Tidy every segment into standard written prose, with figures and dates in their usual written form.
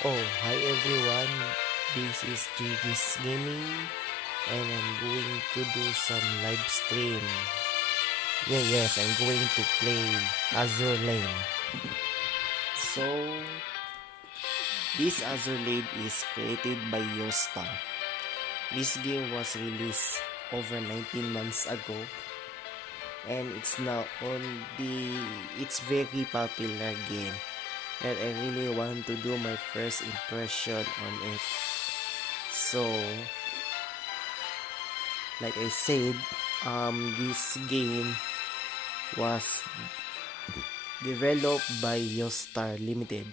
Oh, hi everyone. This is GG's Gaming and I'm going to do some live stream. Yes, I'm going to play Azur Lane. So, this Azur Lane is created by Yosta. This game was released over 19 months ago and it's now on it's very popular game and I really want to do my first impression on it. So, like I said, this game was developed by Yostar Limited,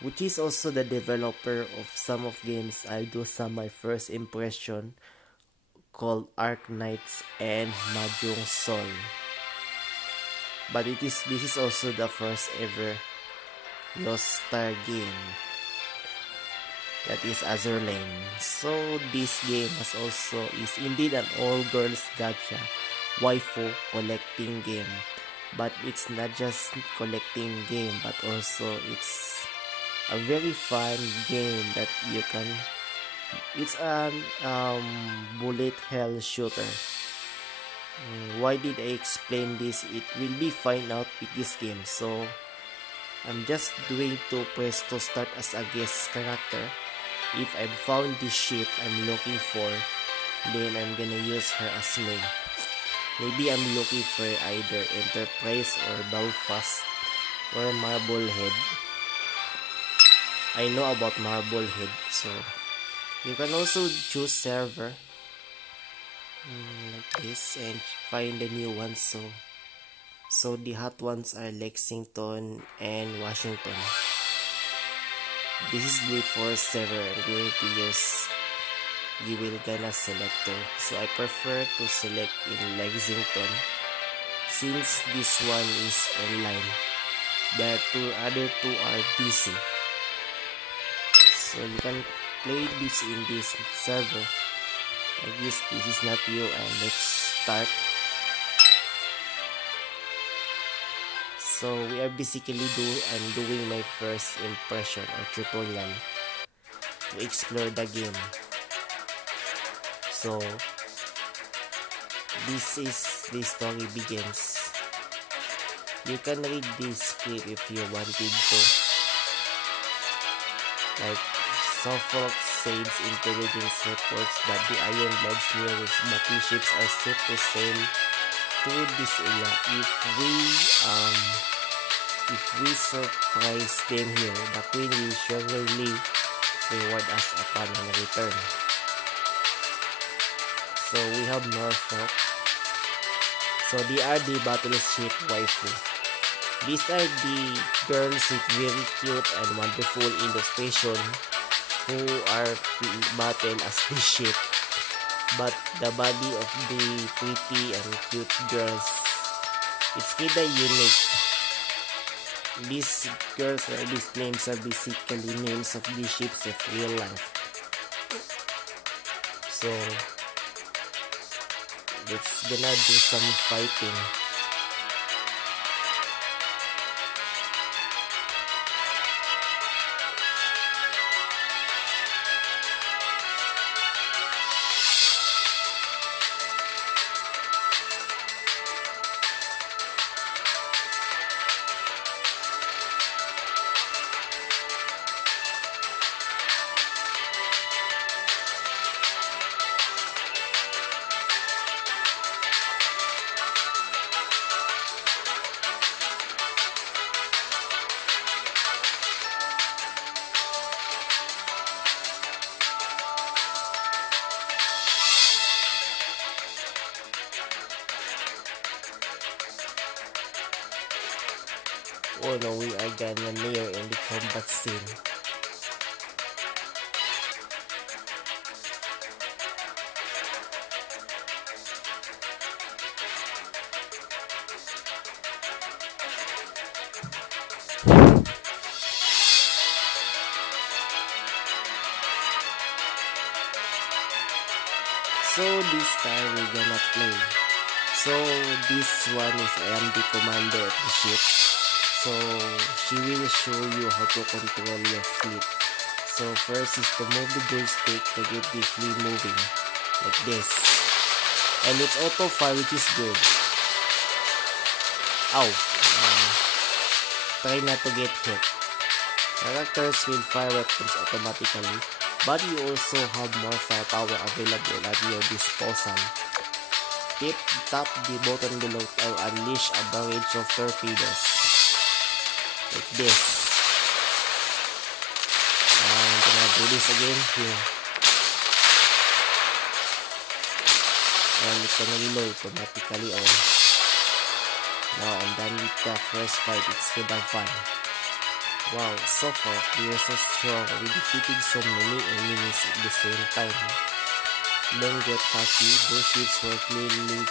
which is also the developer of some of games I do some my first impression called Ark Knights and Mahjong Sol. But this is also the first ever Yostar game, that is Azur Lane. So this game is indeed an all girls gacha waifu collecting game, but it's not just collecting game but also it's a very fun game that you can it's an bullet hell shooter. Why did I explain this? It will be find out with this game. So I'm just doing to press to start as a guest character. If I've found this ship I'm looking for, then I'm gonna use her as main. Maybe I'm looking for either Enterprise or Belfast or Marblehead. I know about Marblehead, so you can also choose server like this and find the new ones. So the hot ones are Lexington and Washington. This is the first server I'm going to use. You will gonna selector. So I prefer to select in Lexington since this one is online. The other two are DC. So you can play this in this server. I guess this is not you and let's start. So we are basically I'm doing my first impression or tutorial to explore the game. So this is the story begins. You can read this script if you wanted to. Like Suffolk Sage's intelligence reports that the Iron Lord's nearest battleships are set to sail through this area. If we surprise them here, the Queen will surely reward us upon our return. So we have Norfolk. So they are the battleship waifu. These are the girls with very cute and wonderful illustration who are battle as the ship. But the body of the pretty and cute girls, it's kinda unique. These girls or these names are basically names of the ships of real life. So let's gonna do some fighting. Oh no, we are gonna near in the combat scene. So this time we're gonna play. So this one is I am the commander of the ship. So she will show you how to control your fleet. So first is to move the joystick to get the flea moving, like this. And it's auto fire, which is good. Ow! Try not to get hit. Characters will fire weapons automatically, but you also have more firepower available at your disposal. Tap the button below to unleash a barrage of torpedoes. Like this. I'm gonna do this again here. And it's gonna reload automatically on. Now I'm done with the first fight. It's kind of fun. Wow, so far we are so strong. We defeated so many enemies at the same time. Don't get cocky. Those ships were clearly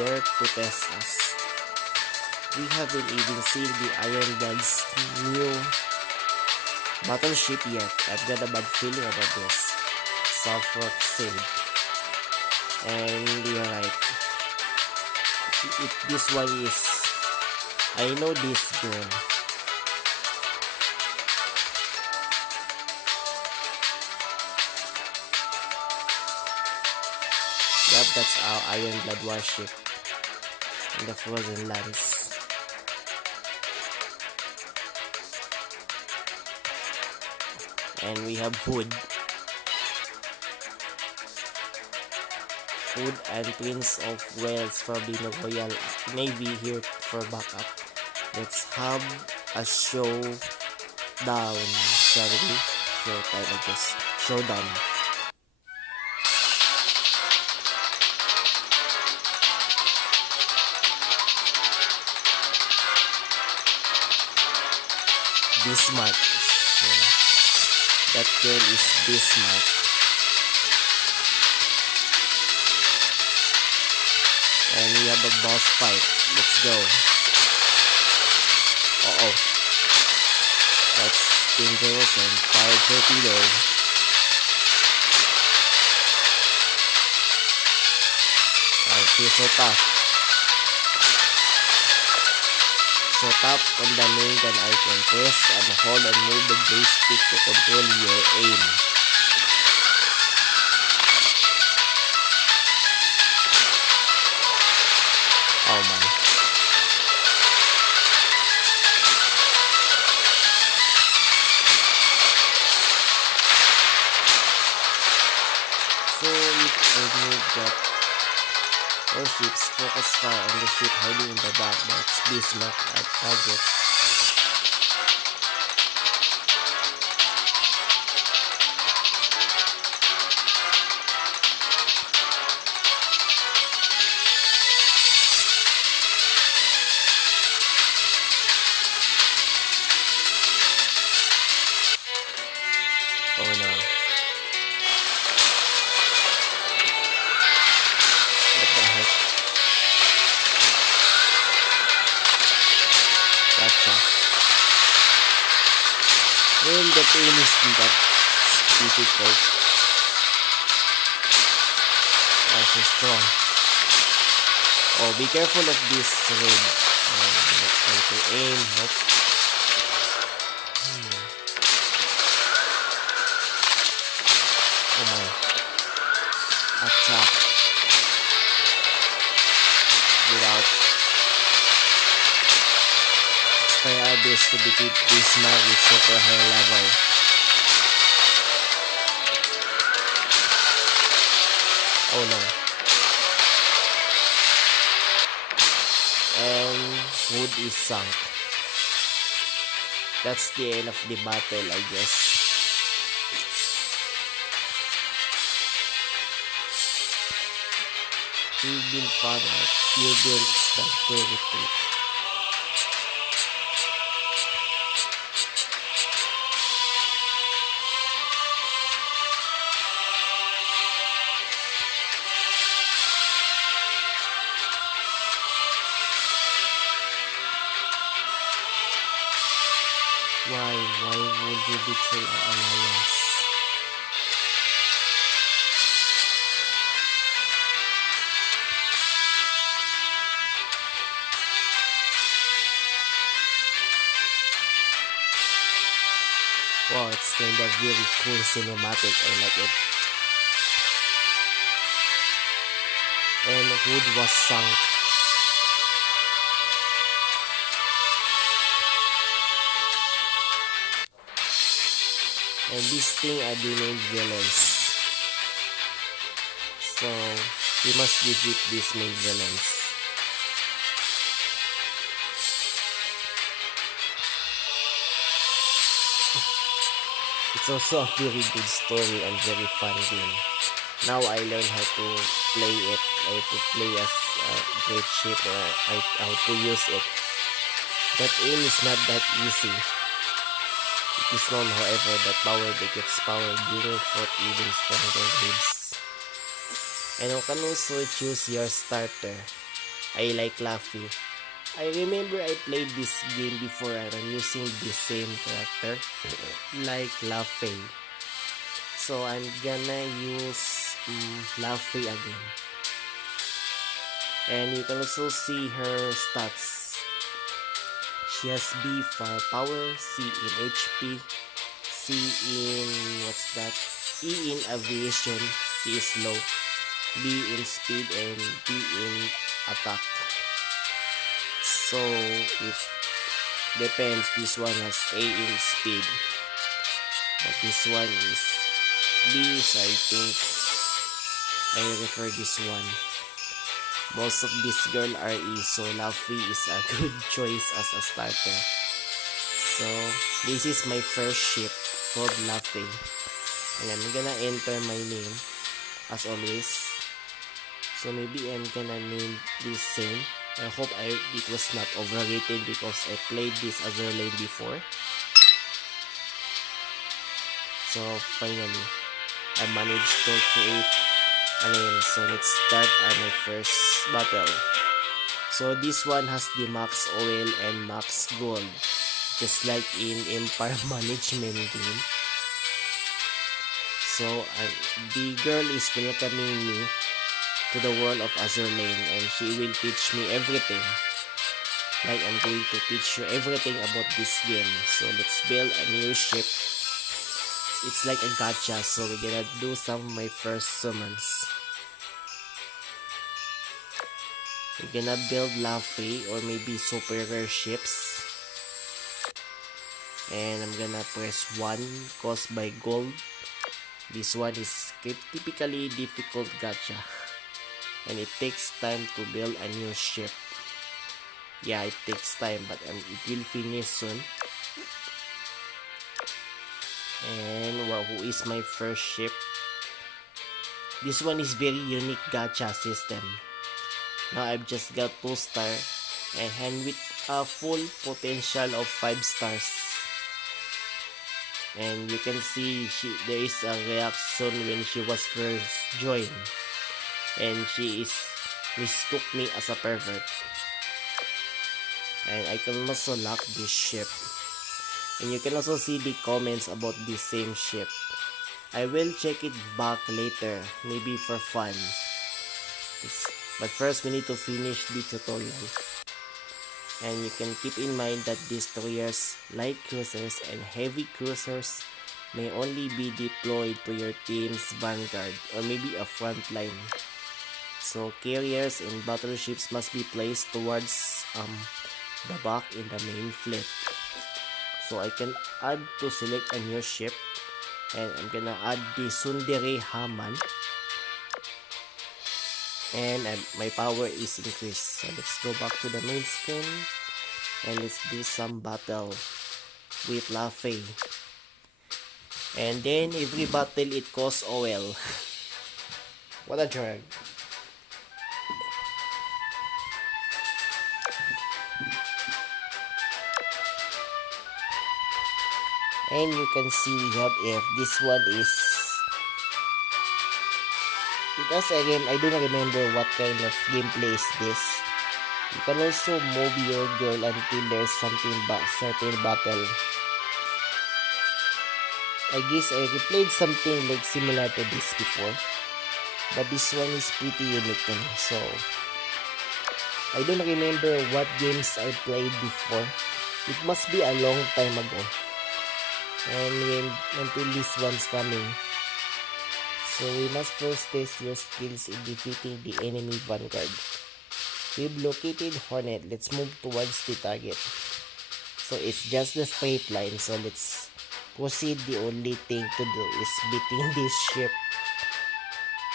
there to test us. We haven't even seen the Ironblad's new battleship yet. I've got a bad feeling about this. Southwark said. And you're right. This one is... I know this girl. Yep, that's our Ironblood warship in the frozen lands. And we have Hood and Prince of Wales from the Royal Navy here for backup. Let's have a showdown, shall we? Showtime, I guess. Showdown. Bismarck. So, that girl is Bismarck. And we have a boss fight. Let's go. Uh-oh. That's dangerous and fire torpedo. I feel so tough. So tap on the main gun icon, press and hold and move the joystick to control your aim. Oh my. So if I move that warships, focus fire on the ship hiding in the back box. Bismarck at target. Oh no. What the heck? Gotcha. Well, the pain is that difficult. Also strong. Oh, be careful of this raid. Try to aim. Nope. Oh my. Attack. Without. Let's try our best to defeat this mag with super high level. Oh no. And Wood is sunk. That's the end of the battle, I guess. You've been found out. You don't expect to retreat. Why would you betray our alliance? Wow, it's kind of very cool cinematic. I like it. And Hood was sunk. And this thing are the main villains. So we must defeat these main villains. It's also a very good story and very fun game. Now I learn how to play it, how to play as a great ship or how to use it. That aim is not that easy. It is known, however, that power begets power during fought even stronger waves. And you can also choose your starter. I like Luffy. I remember I played this game before and I'm using the same character like Luffy. So I'm gonna use Luffy again. And you can also see her stats. She has B for power, C in HP, C in what's that? E in aviation, she is low, B in speed, and D in attack. So if depends, this one has A in speed, but this one is B, so I think I refer this one. Most of this girl are E, so Luffy is a good choice as a starter. So this is my first ship called Luffy, and I'm gonna enter my name as always. So maybe I'm gonna name this same. I hope it was not overrated because I played this Azur Lane before. So finally, I managed to create a name. So let's start my first battle. So this one has the max oil and max gold, just like in Empire Management game. So the girl is welcoming me to the world of Azur Lane, and she will teach me everything. Like I'm going to teach you everything about this game. So let's build a new ship. It's like a gacha, so we're gonna do some of my first summons. We're gonna build Luffy or maybe super rare ships. And I'm gonna press 1 caused by gold. This one is typically difficult gacha. And it takes time to build a new ship. Yeah, it takes time, but it will finish soon. And who is my first ship? This one is very unique gacha system. Now I've just got 2 star and with a full potential of 5 stars. And you can see there is a reaction when she was first joined. And she mistook me as a pervert. And I can also lock this ship. And you can also see the comments about this same ship. I will check it back later, maybe for fun. But first we need to finish the tutorial. And you can keep in mind that destroyers, light cruisers, and heavy cruisers may only be deployed to your team's vanguard or maybe a front line. So carriers and battleships must be placed towards the back in the main fleet. So I can add to select a new ship, and I'm gonna add the Tsundere Haman, and my power is increased. So let's go back to the main screen and let's do some battle with Luffy. And then every battle it costs oil. What a drag. And you can see we have F. This one is, because again I do not remember what kind of gameplay is this. You can also move your girl until there's something certain battle. I guess I replayed something like similar to this before, but this one is pretty unique to me. So I don't remember what games I played before. It must be a long time ago. and when until this one's coming. So we must first test your skills in defeating the enemy vanguard. We've located Hornet. Let's move towards the target. So it's just the straight line. So let's proceed. The only thing to do is beating this ship.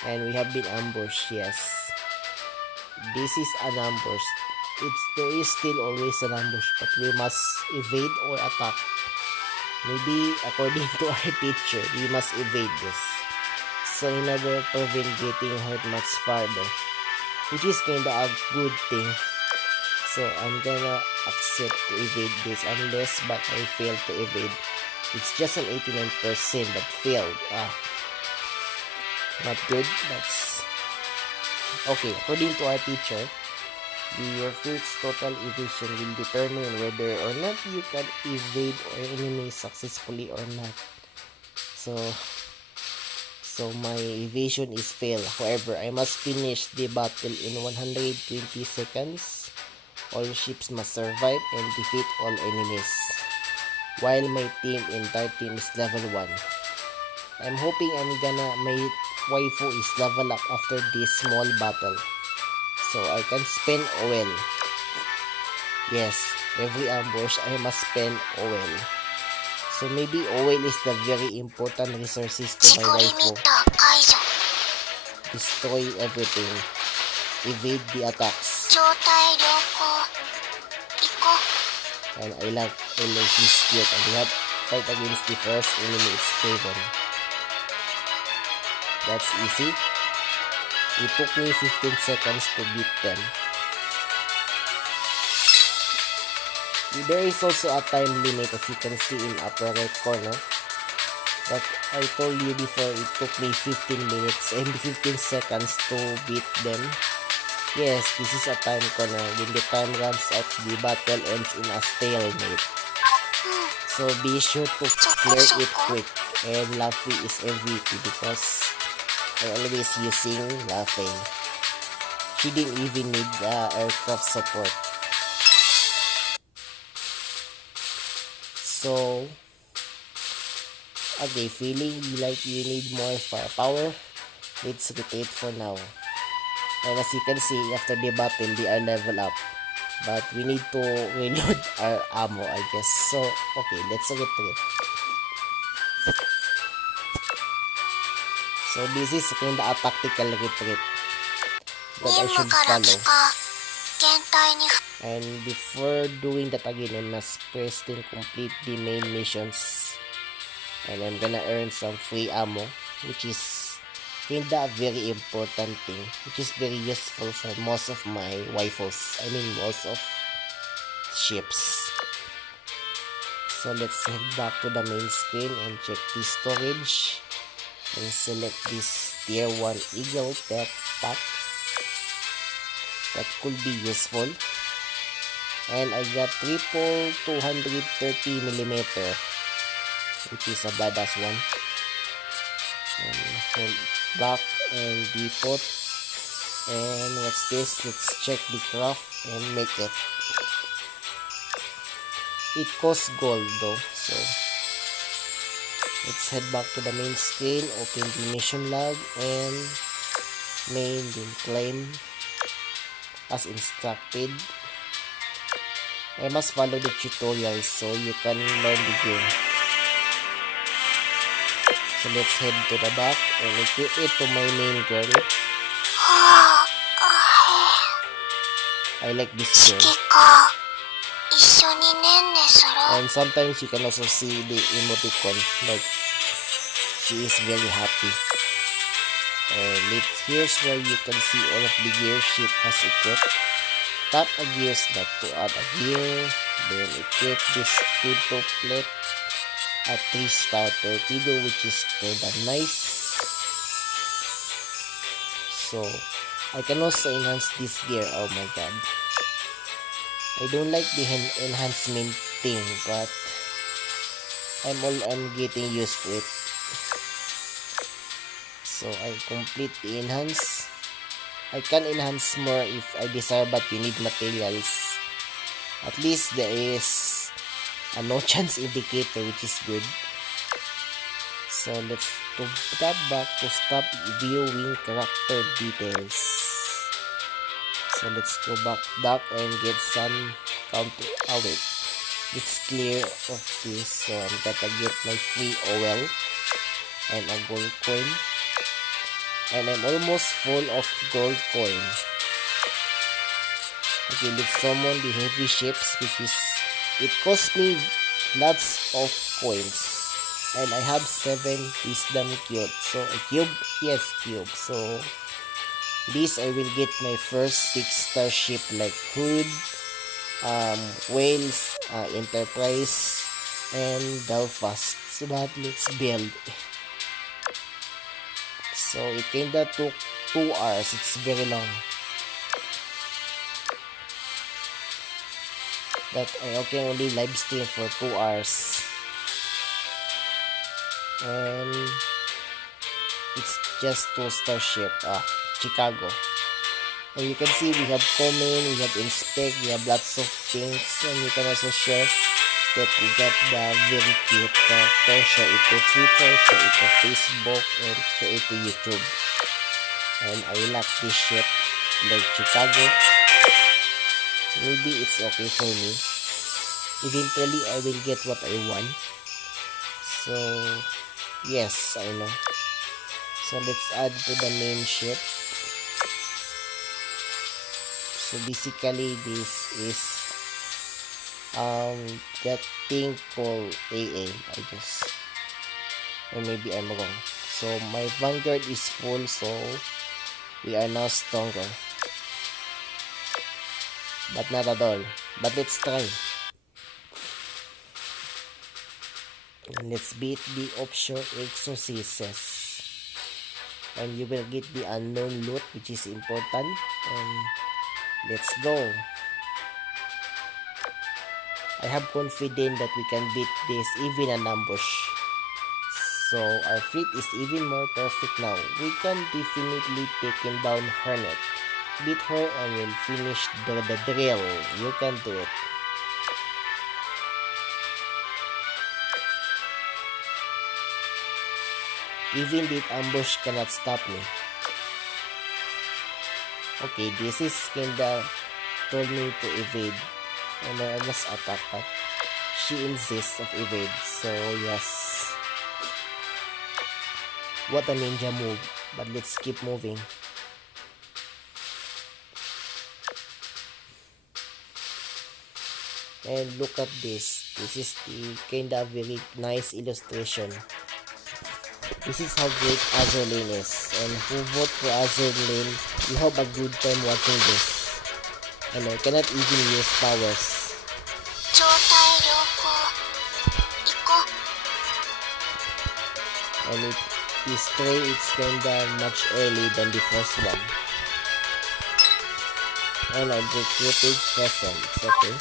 And we have been ambushed. Yes. This is an ambush. There is still always an ambush, but we must evade or attack. Maybe according to our teacher, we must evade this. So in order to prevent getting hurt much farther, which is kinda a good thing. So I'm gonna accept to evade this unless but I fail to evade. It's just an 89% but failed. Not good. That's okay. According to our teacher, your first total evasion will determine whether or not you can evade our enemy successfully or not. So my evasion is failed. However, I must finish the battle in 120 seconds. All ships must survive and defeat all enemies. While my entire team is level 1. I'm hoping my waifu is level up after this small battle. So I can spend oil. Yes, every ambush I must spend oil. So maybe oil is the very important resources to my waifu. Destroy everything. Evade the attacks. And I like his cute. And we have fight against the first enemy. It's Craven. That's easy. It took me 15 seconds to beat them. There is also a time limit, as you can see in upper right corner. But I told you before, it took me 15 minutes and 15 seconds to beat them. Yes, this is a time corner. When the time runs out, the battle ends in a stalemate. So be sure to clear it quick. And Luffy is MVP because I'm always using Luffy. She didn't even need aircraft support. So, okay, feeling like you need more firepower. Let's rotate for now. And as you can see, after the battle, they are level up. But we need to reload our ammo, I guess. So, okay, let's retreat. So, this is kinda a tactical retreat that I should follow. And before doing that again, I must press to complete the main missions. And I'm gonna earn some free ammo, which is kinda a very important thing, which is very useful for most of my waifus. I mean, most of ships. So let's head back to the main screen and check the storage. And select this tier 1 Eagle Pet Pack. That could be useful. And I got triple 230mm, which is a badass one. And hold back and depot. And what's this? Let's check the craft and make it. It costs gold though, so let's head back to the main screen, open the mission log and main then claim as instructed. I must follow the tutorials so you can learn the game. So let's head to the back and equip it to my main girl. I like this girl. And sometimes you can also see the emoticon, like she is very happy. And here's where you can see all of the gear ship has equipped. Tap a gear slot to add a gear, then equip this quintuplet a 3-star torpedo, which is kinda nice. So I can also enhance this gear. Oh my god, I don't like the enhancement thing, but I'm getting used to it. So I complete the enhance. I can enhance more if I desire, but you need materials. At least there is a no chance indicator, which is good. So let's tap back to stop viewing character details. So let's go back and get some counter. Oh wait, let's clear of this. So I'm gonna get my free OL and a gold coin. And I'm almost full of gold coin. Okay, let's summon the heavy ships because it cost me lots of coins. And I have 7 wisdom cube. So a cube? Yes, cube. So this I will get my first 6-star ship like Hood, Wales, Enterprise, and Belfast. So that let's build. So it kinda took 2 hours. It's very long. That I can only live stream for 2 hours. And it's just 2-star ship. Chicago. And you can see we have comment, we have inspect, we have lots of things, and you can also share that we got the very cute character. Share it to Twitter, share it to Facebook, and share it to YouTube. And I like this ship like Chicago. Maybe it's okay for me. Eventually I will get what I want. So yes, I know. So let's add to the main ship. So basically this is that thing called AA, I guess. Or maybe I'm wrong. So my vanguard is full, so we are now stronger. But not at all. But let's try. And let's beat the offshore exorcists. And you will get the unknown loot, which is important. And let's go. I have confidence that we can beat this even an ambush. So our fleet is even more perfect now. We can definitely take down Hornet. Beat her and we'll finish the drill. You can do it. Even the ambush cannot stop me. Okay, this is kinda told me to evade. And I must attack, but she insists of evade. So yes. What a ninja move. But let's keep moving. And look at this. This is the kinda very nice illustration. This is how great Azur Lane is. And who vote for Azur Lane, you have a good time watching this. And I cannot even use powers. And this tray it's kinda much early than the first one. And I recruited Crescent, it's okay.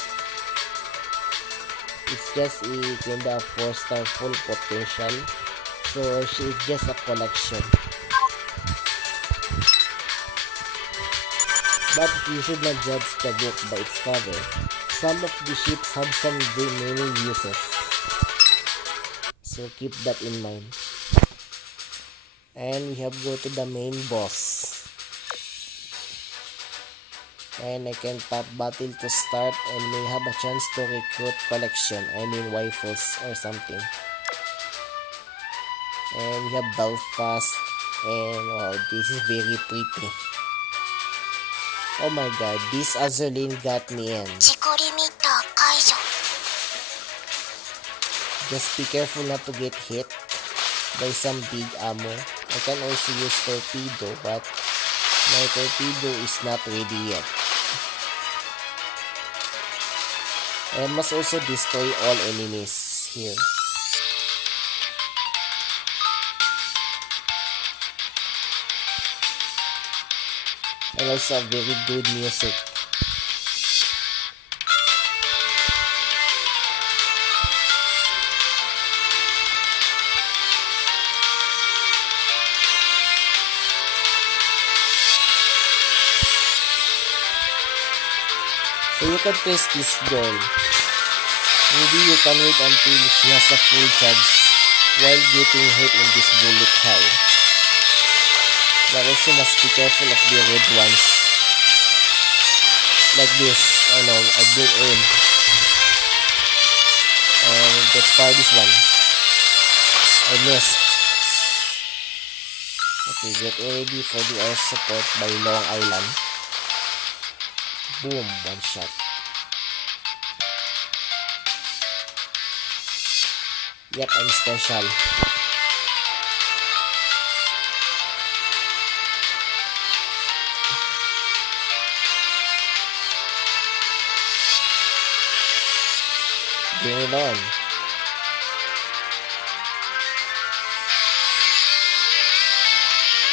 It's just a kinda 4-star full potential. So she is just a collection. But you should not judge the book by its cover. Some of the ships have some many uses. So keep that in mind. And we have go to the main boss. And I can tap battle to start and may have a chance to recruit collection. I mean waifus or something. And we have Belfast. And wow, this is very pretty. Oh my god, this Azur Lane got me in. Just be careful not to get hit by some big ammo. I can also use torpedo, but my torpedo is not ready yet. I must also destroy all enemies here. And also a very good music. So you can test this girl. Maybe you can wait until she has a full charge while getting hit in this bullet hell. But also must be careful of the red ones. Like this. Oh no, I did aim. And let's try this one. I missed. Okay, get ready for the air support by Long Island. Boom, one shot. Yep, I'm special. Bring it on.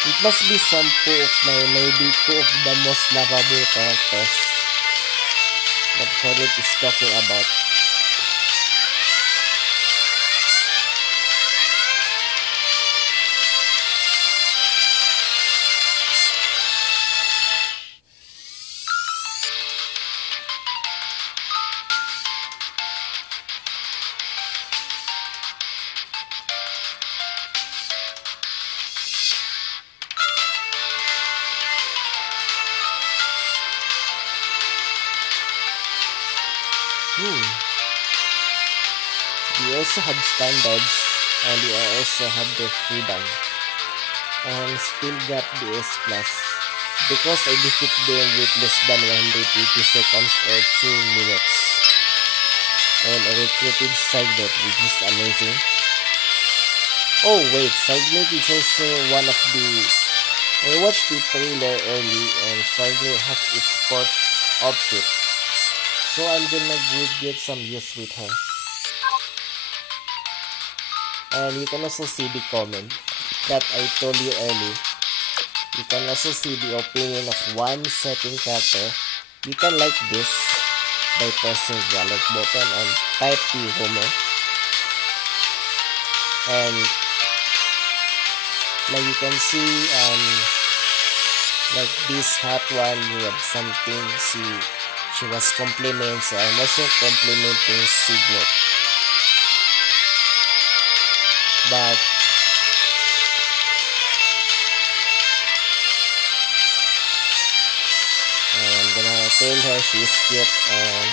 It must be some maybe two of the most lovable characters that Reddit is talking about. They also have standards and they also have their freedom. And still got the S class. Because I defeat them with less than 180 seconds or 2 minutes. And I recruited Signet, which is amazing. Oh wait, Signet is also one of the... I watched the trailer early and Signet has its sports outfit. So I'm gonna get some use with her. And you can also see the comment that I told you early. You can also see the opinion of one certain character. You can like this by pressing the like button and type the Homer. And like you can see like this hot one, you have something, she was complimenting, so I'm also complimenting Signet. But I'm gonna tell her she's cute and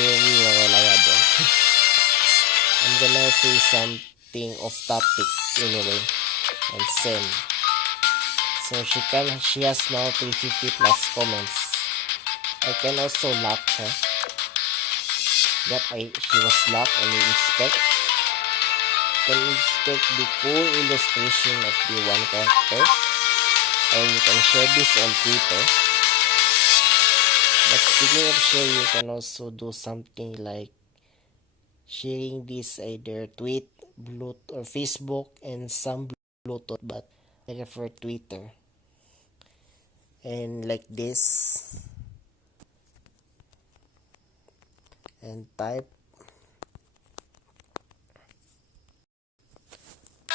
very reliable. I'm gonna say something off topic anyway and send. So she has now 350 plus comments. I can also lock her. Yep, she was locked and you inspect. You can inspect the cool illustration of the one character. And you can share this on Twitter. But speaking of share, you can also do something like sharing this either tweet, Bluetooth, or Facebook, and some Bluetooth, but I prefer Twitter. And like this, and type,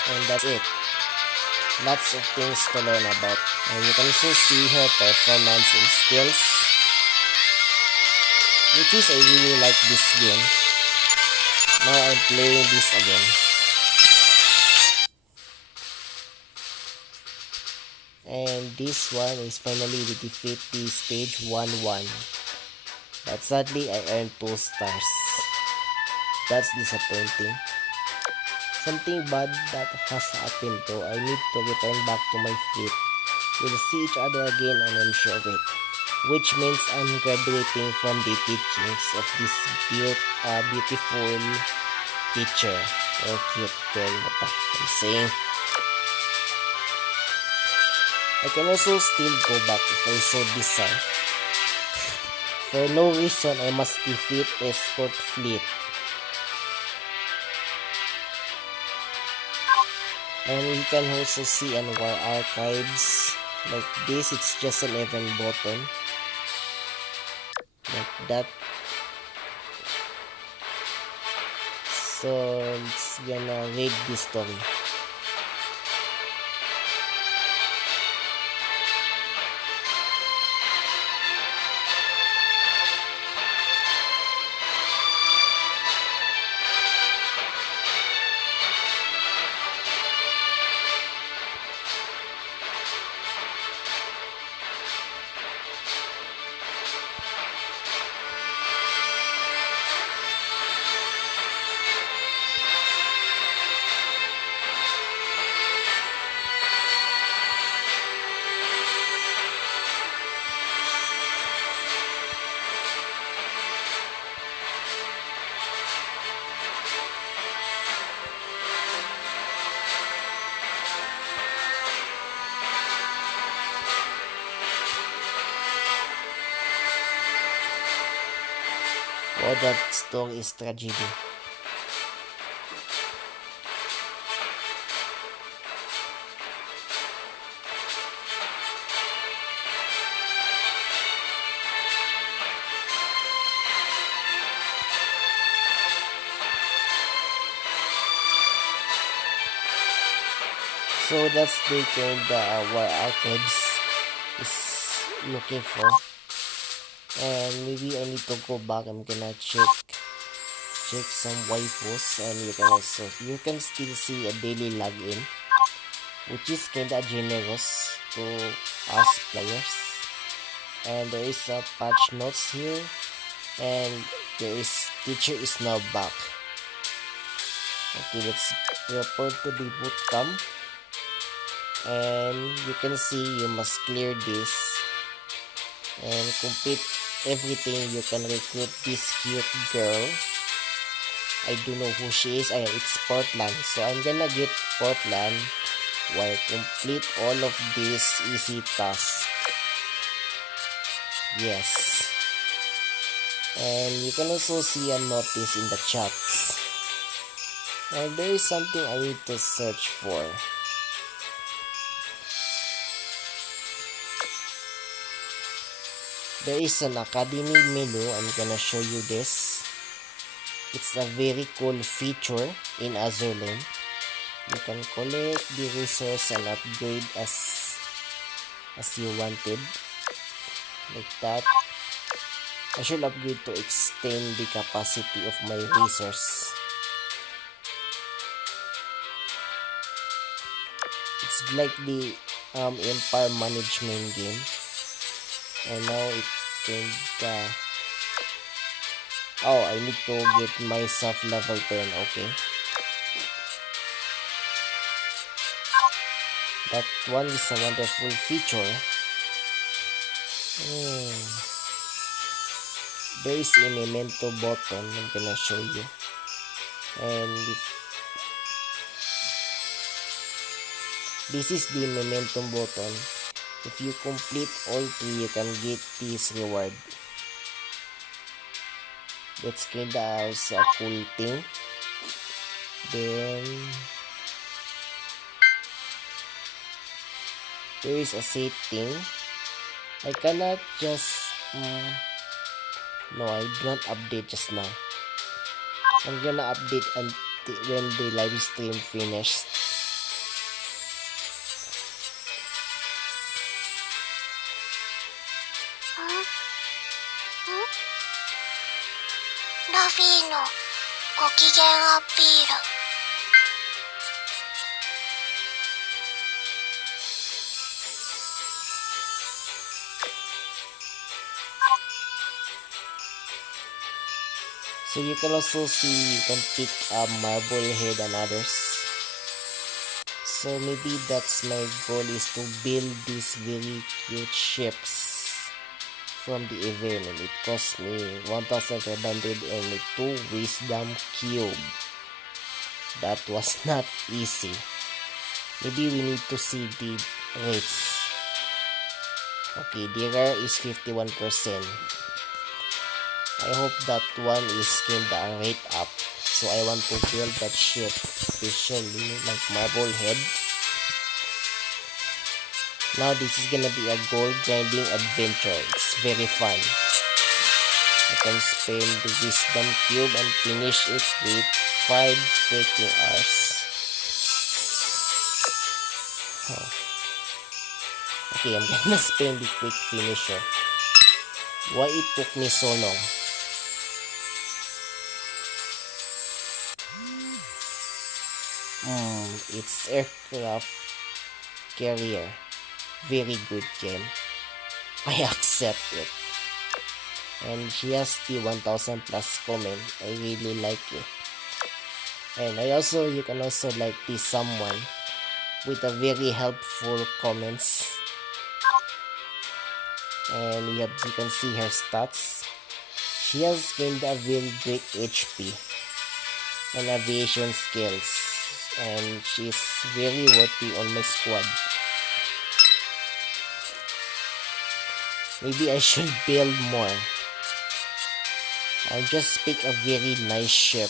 and that's it. Lots of things to learn about, and you can also see her performance and skills, which is I really like this game. Now I'm playing this again. And this one is finally we defeat the stage 1-1. But sadly I earned 2 stars. That's disappointing. Something bad that has happened though. I need to return back to my fleet. We'll see each other again and I'm sure of it. Which means I'm graduating from the teachings of this beautiful teacher. Or cute girl, what I'm saying. I can also still go back if I so desire. For no reason, I must defeat escort fleet. And you can also see on war archives. Like this, it's just 11 button. Like that. So, it's gonna read this story. Oh, that story is tragedy. So that's the kind war archives is looking for. And maybe I need to go back. I'm gonna check some waifus, and you can still see a daily login, which is kinda generous to us players. And there is a patch notes here, and there is teacher is now back. Okay, let's report to the boot camp, and you can see you must clear this and complete everything. You can recruit this cute girl. I don't know who she is. It's Portland, so I'm gonna get Portland while complete all of these easy tasks. Yes, and you can also see a notice in the chats, and there is something I need to search for. There is an academy menu. I'm gonna show you this. It's a very cool feature in Azur Lane. You can collect the resource and upgrade as you wanted, like that. I should upgrade to extend the capacity of my resource. It's like the empire management game, and now it can oh, I need to get myself level 10. Okay, that one is a wonderful feature. There is a memento button. I'm gonna show you, and this is the memento button. If you complete all 3, you can get this reward. That's kinda also a cool thing. Then there is a setting. I cannot just no, I did not update just now. I'm gonna update until when the live stream finished. Luffy のご機嫌アピール。So you can also see you can pick a marble head and others. So maybe that's my goal, is to build these very cute ships from the event, and it cost me 1,502 wisdom cube. That was not easy. Maybe we need to see the rates. Okay, the rare is 51%. I hope that one is kinda rate up. So I want to build that ship, especially like marble head. Now this is gonna be a gold grinding adventure. It's very fun. I can spend the wisdom cube and finish it with 5 freaking hours. Oh. Okay, I'm gonna spend the quick finisher. Why it took me so long? It's aircraft carrier. Very good game. I accept it. And she has the 1000 plus comment. I really like it. And you can also like this someone with a very helpful comments. And you can see her stats. She has gained a very great HP and aviation skills, and she's very worthy on my squad. Maybe I should build more. I'll just pick a very nice ship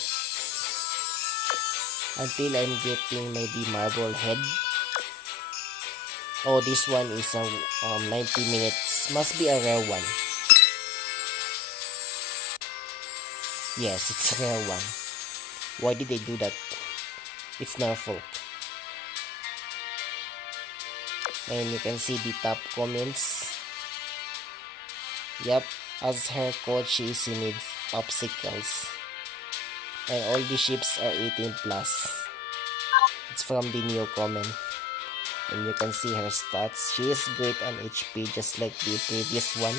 until I'm getting maybe marble head. Oh, this one is a 90 minutes. Must be a rare one. Yes, it's a rare one. Why did they do that? It's not fault. And you can see the top comments. Yep, as her coach, she needs obstacles. And all the ships are 18 plus. It's from the new comment. And you can see her stats. She is great on HP just like the previous one.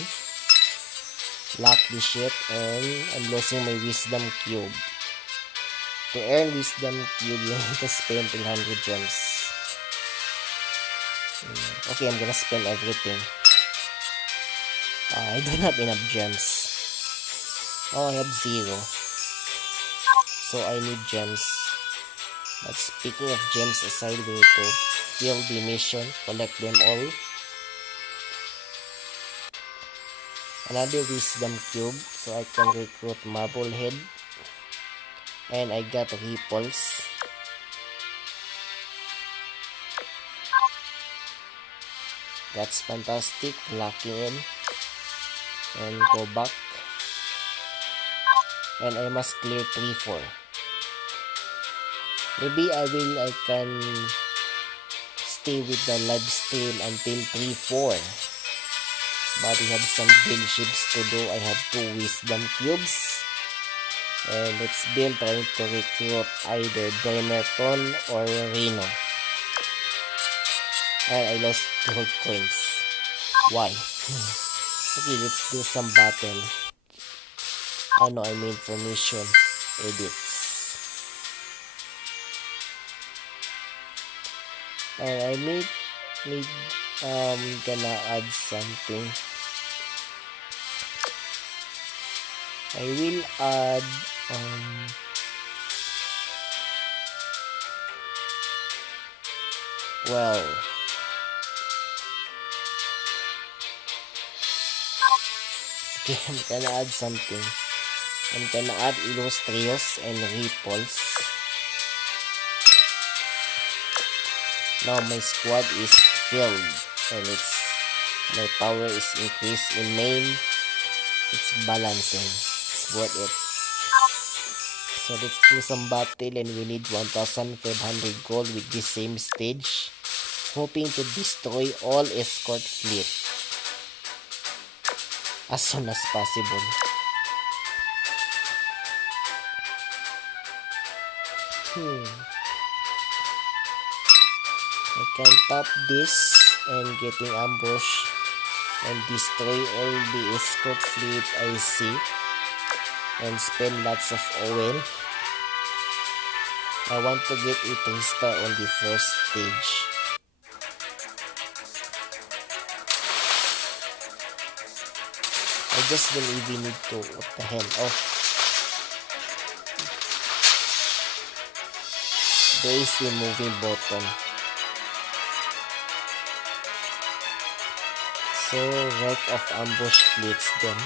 Lock the ship and I'm losing my wisdom cube. To earn wisdom cube, you need to spend 300 gems. Okay, I'm gonna spend everything. I don't have enough gems. Oh, I have 0. So I need gems. But speaking of gems aside, we need to fill the mission, collect them all. Another wisdom cube so I can recruit Marblehead. And I got Ripples. That's fantastic. Locking in. And go back. And I must clear 3-4. Maybe I can stay with the live stream until 3-4. But we have some build ships to do. I have 2 wisdom cubes. And let's build trying to recruit either Bremerton or Reno. And I lost 2 coins. Why? Okay, let's do some battle. Oh no, I mean for mission edits. And I need gonna add something. I will add well, okay, I'm gonna add something. I'm gonna add Illustrios and Ripples. Now my squad is filled and my power is increased in main. It's balancing. It's worth it. So let's do some battle and we need 1,500 gold with this same stage. Hoping to destroy all escort fleet as soon as possible. I can tap this and getting ambush and destroy all the escort fleet I see and spend lots of oil. I want to get a 3-star on the first stage. I just don't even need to. What the hell? Oh, there is a moving button. So wreck of ambush fleets then.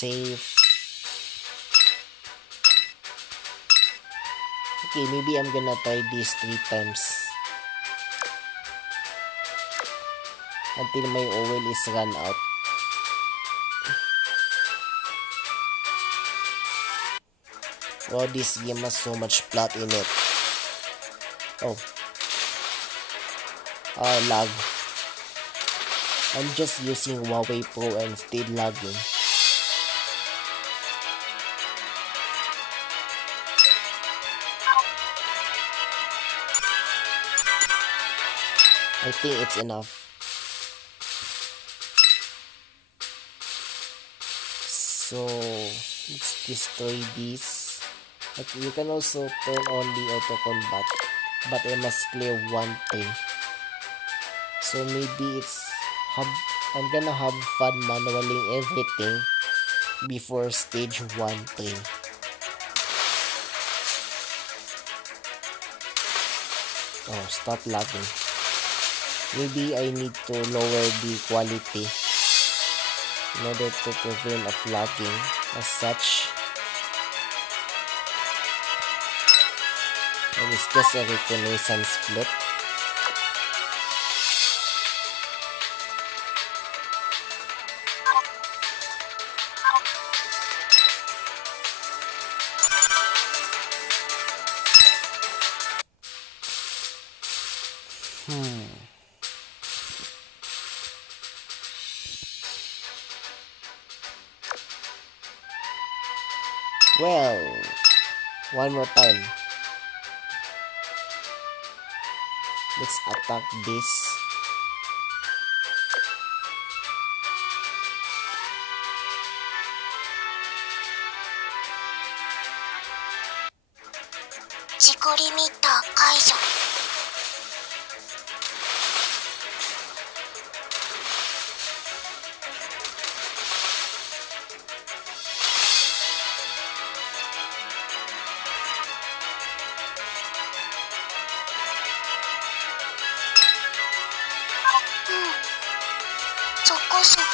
Save. Okay, maybe I'm gonna try this 3 times until my oil is run out. Wow, this game has so much plot in it. Oh. Lag. I'm just using Huawei Pro and still lagging. I think it's enough. So let's destroy this. Okay, you can also turn on the auto combat, but I must clear one thing. So maybe I'm gonna have fun manualing everything before stage 1-3. Oh, stop lagging. Maybe I need to lower the quality in order to prevent of lagging as such. And it's just a reconnaissance flip. Well, one more time. Let's attack this. Ziko limiter 解除。そこそこ。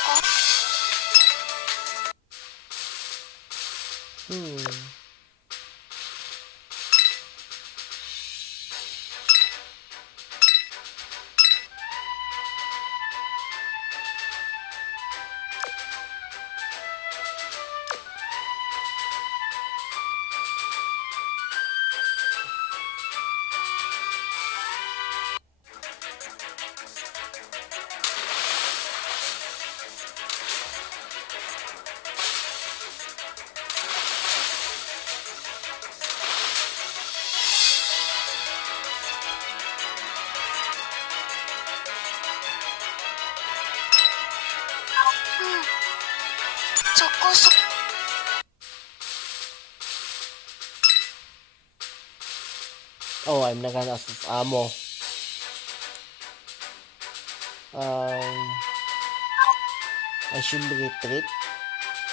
そこそこ。Oh, I'm not gonna use ammo. I should retreat.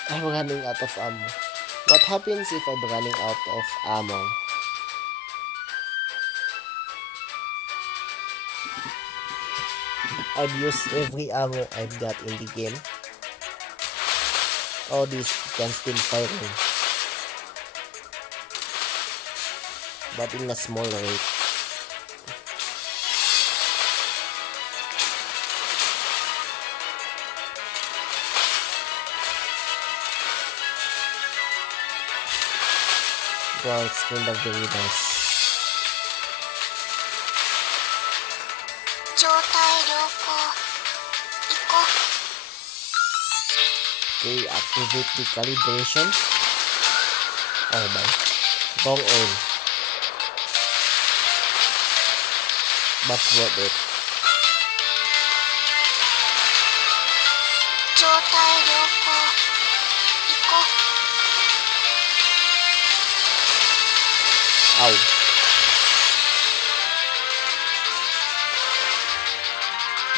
I'm running out of ammo. What happens if I'm running out of ammo? I've used every ammo I've got in the game. Oh, this can still fire, but in a small rate. Wow, it's kind of very nice. 状態良好。行こう。 Okay, activate the calibration. Oh my, wrong aim. But worth it. 状態良好。行こう。 Ow.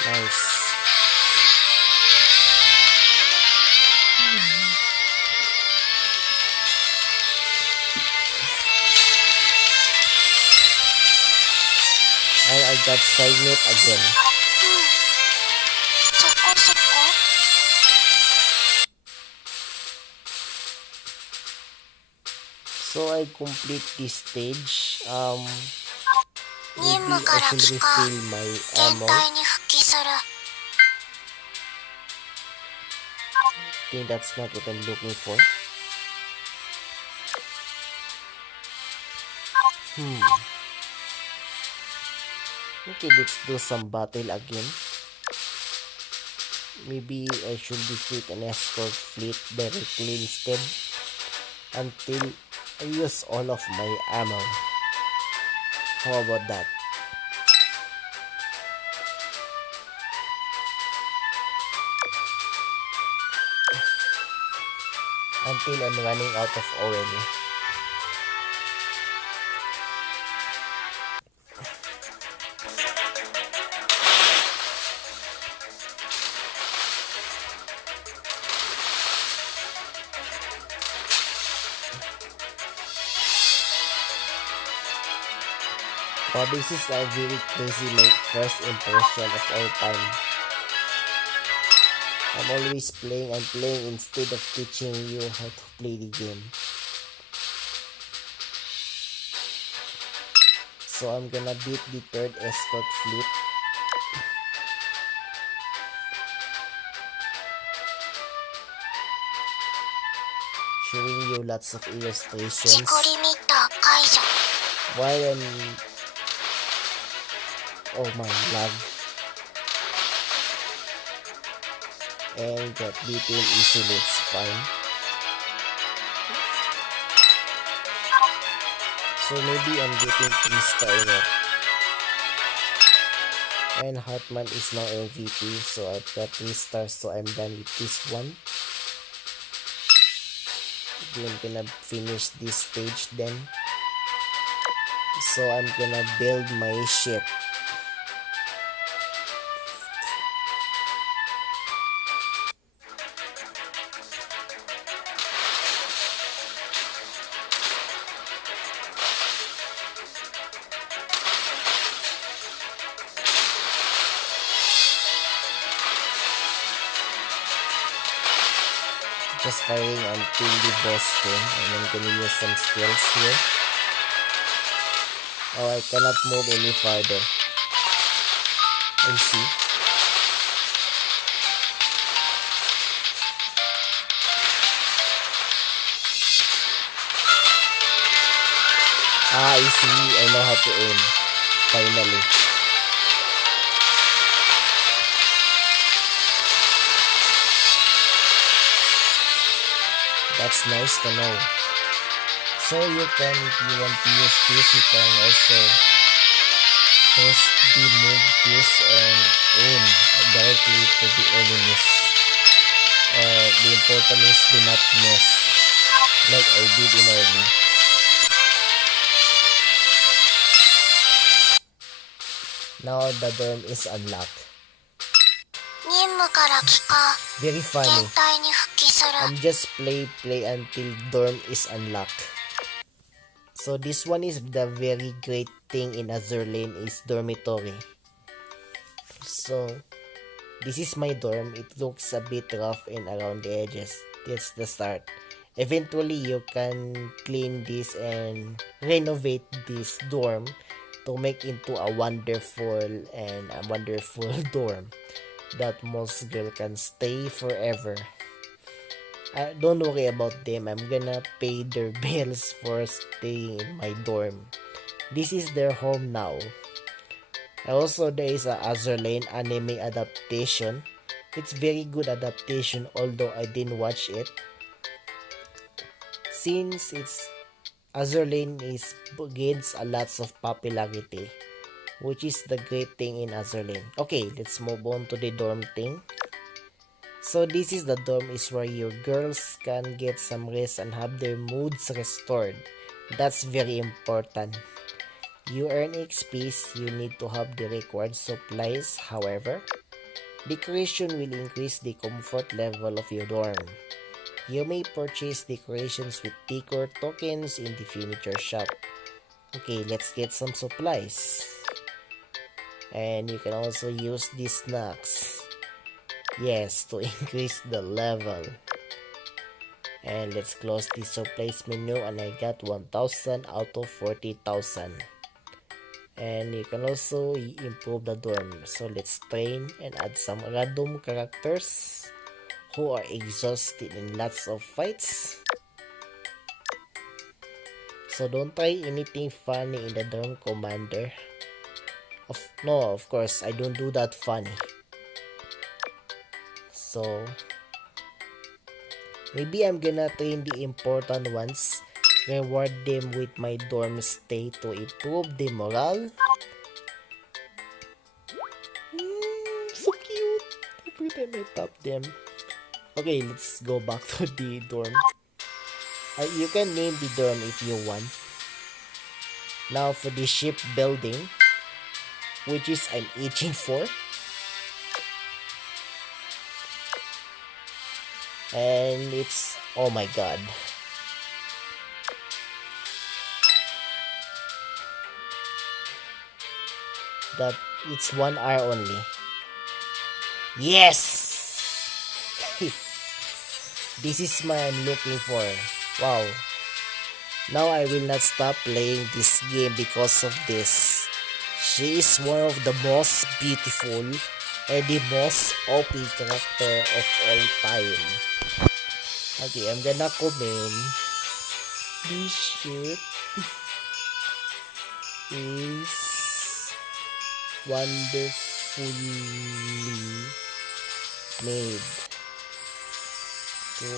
Nice. And I got stagnant again. そこそこ。 So I complete this stage. 任 Maybe 務か I ら should 帰還。 refill my 現 ammo. 代に復帰する。 I think that's not what I'm looking for. Okay, let's do some battle again. Maybe I should defeat an escort fleet directly instead until I use all of my ammo. How about that? Until I'm running out of oil. But this is a very crazy my first impression of all time. I'm always playing and playing instead of teaching you how to play the game. So I'm gonna beat the third escort fleet. Showing you lots of 自己 illustrations リミッター解除 while I'm oh my lag and got beaten easily, it's fine. So maybe I'm getting 3-star in it. And Hartman is now MVP, so I've got 3 stars, so I'm done with this one. I'm gonna finish this stage then. So I'm gonna build my ship. Just firing until the boss turn, and I'm gonna use some skills here. Oh, I cannot move any farther. I see. I see. I know how to aim. Finally. That's nice to know. So you can, if you want to use this, you can also press the move keys and aim directly to the enemies. The important is do not miss, like I did in early. Now the dorm is unlocked. 任務から帰還 Very 現 funny. 代に復帰する I'm just play until dorm is unlocked. So this one is the very great thing in Azur Lane is dormitory. So this is my dorm. It looks a bit rough and around the edges. That's the start. Eventually you can clean this and renovate this dorm to make into a wonderful dorm that most girl can stay forever. Don't worry about them. I'm gonna pay their bills for staying in my dorm. This is their home now. Also, there is a Azur Lane anime adaptation. It's very good adaptation, although I didn't watch it. Since it's Azur Lane gains a lots of popularity, which is the great thing in Azur Lane. Okay, let's move on to the dorm thing. So this is the dorm is where your girls can get some rest and have their moods restored. That's very important. You earn XPs, you need to have the required supplies. However, decoration will increase the comfort level of your dorm. You may purchase decorations with decor tokens in the furniture shop. Okay, let's get some supplies. And you can also use these snacks. Yes, to increase the level. And let's close the supplies menu, and I got 1000 out of 40,000. And you can also improve the dorm. So let's train and add some random characters who are exhausted in lots of fights. So don't try anything funny in the dorm commander. Of course, I don't do that funny. So maybe I'm gonna train the important ones, reward them with my dorm stay to improve the morale. So cute. Every time I tap them. Okay, let's go back to the dorm. You can name the dorm if you want. Now for the ship building, which is I'm itching for. And it's, oh my god. that it's 1 hour only. Yes! This is my I'm looking for. Wow. Now I will not stop playing this game because of this. She is one of the most beautiful and the most OP character of all time. Okay, I'm gonna comment. This ship is wonderfully made. So,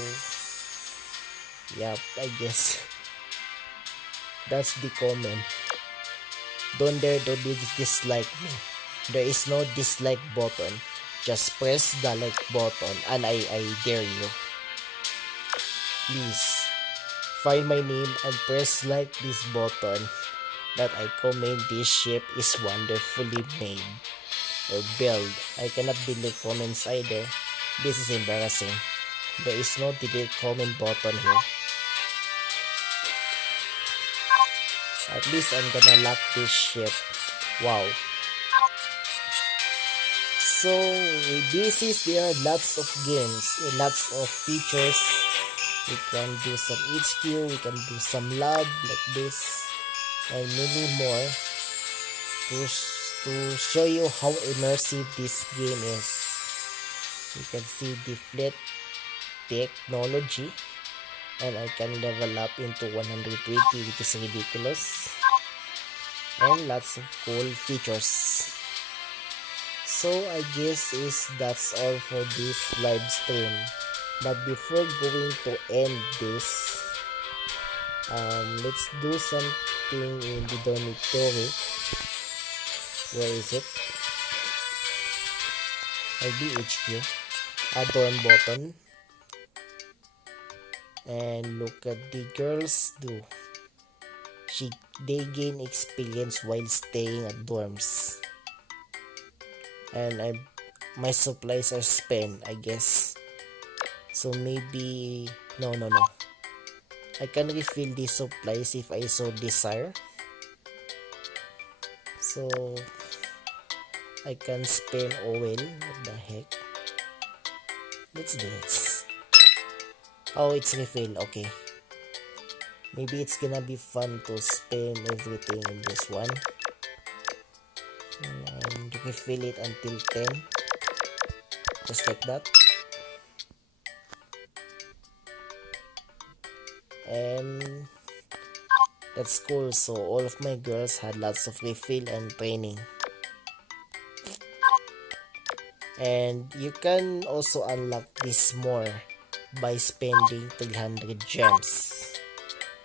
yep, I guess that's the comment. Don't dare to dislike me. There is no dislike button. Just press the like button and I dare you. Please, find my name and press like this button that I comment this ship is wonderfully made or built. I cannot delete comments either. This is embarrassing. There is no delete comment button here. At least I'm gonna lock this ship. Wow. So this is there are lots of games, lots of features. We can do some HQ, we can do some lab like this, and many more to show you how immersive this game is. You can see the fleet technology, and I can level up into 120, which is ridiculous, and lots of cool features. So I guess that's all for this live stream. But before going to end this, let's do something in the dormitory. Where is it? Maybe HQ. A dorm button. And look at the girls do. They gain experience while staying at dorms. And my supplies are spent, I guess. So maybe no. I can refill these supplies if I so desire. So I can spend oil. What the heck? Let's do it. Oh, it's refill. Okay. Maybe it's gonna be fun to spend everything in this one. And refill it until 10. Just like that. And that's cool. So all of my girls had lots of refill and training. And you can also unlock this more by spending 300 gems.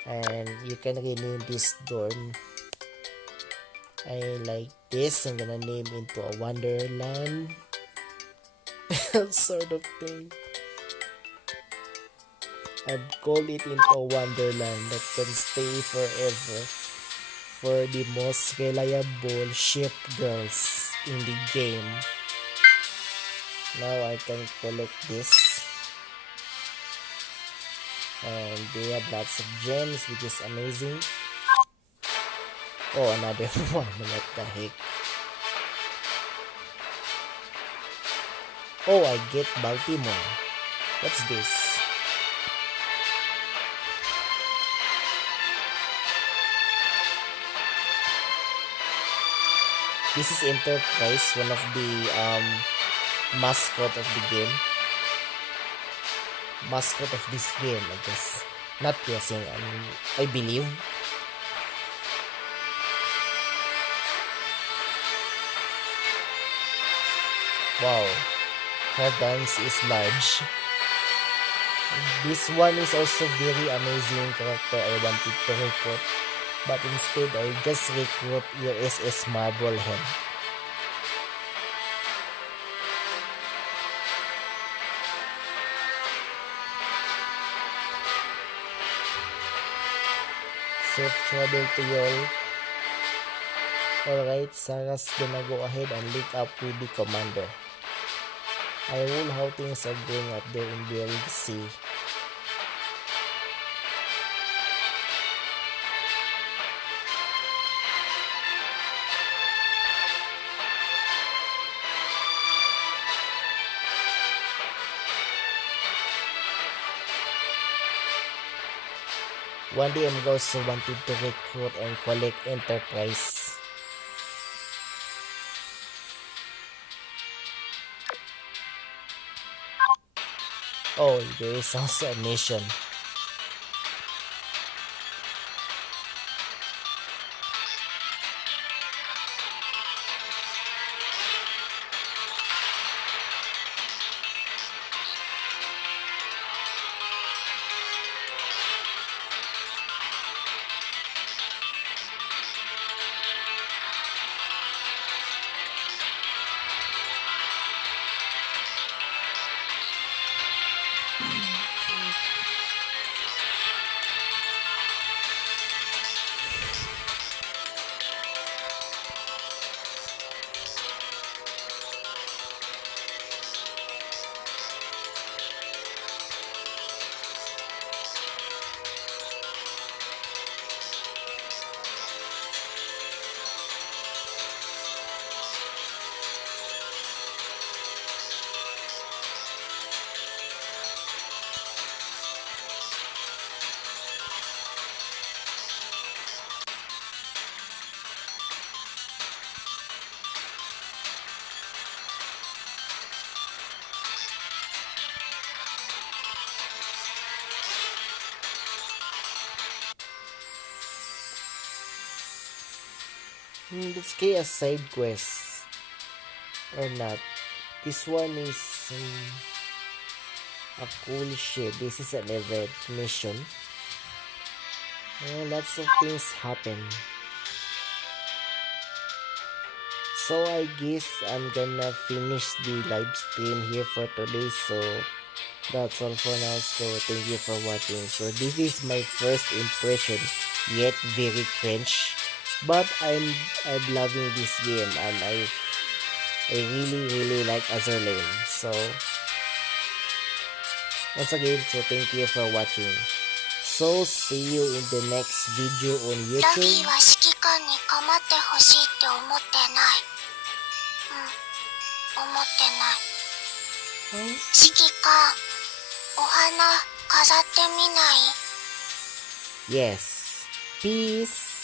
And you can rename this dorm. I like this. I'm gonna name into a wonderland sort of thing. I'd call it into a wonderland that can stay forever for the most reliable ship girls in the game. Now I can collect this. And they have lots of gems, which is amazing. Oh, another one. What the heck? Oh, I get Baltimore. What's this? This is Enterprise, one of the mascot of the game. Mascot of this game, I guess. Not guessing, I believe. Wow, her guns is large. This one is also very amazing character I wanted to recruit, but instead I just recruit USS Marblehead. Safe travel to y'all. Alright, Sarah's gonna go ahead and link up with the commander. I will how things are going up there in the Red Sea. One day I'm also wanted to recruit and collect enterprise. Oh, there is also a mission. Let's get a side quest or not. This one is a cool shit. This is an event mission. Lots of things happen. So I guess I'm gonna finish the live stream here for today. So that's all for now. So thank you for watching. So this is my first impression, yet very cringe. But I'm loving this game and I really like Azur Lane. So once again, so thank you for watching. So see you in the next video on ラビ YouTube. ーは指揮官に構ってほしいって思ってない。思ってない。指揮官、お花飾ってみない？ Yes. Peace.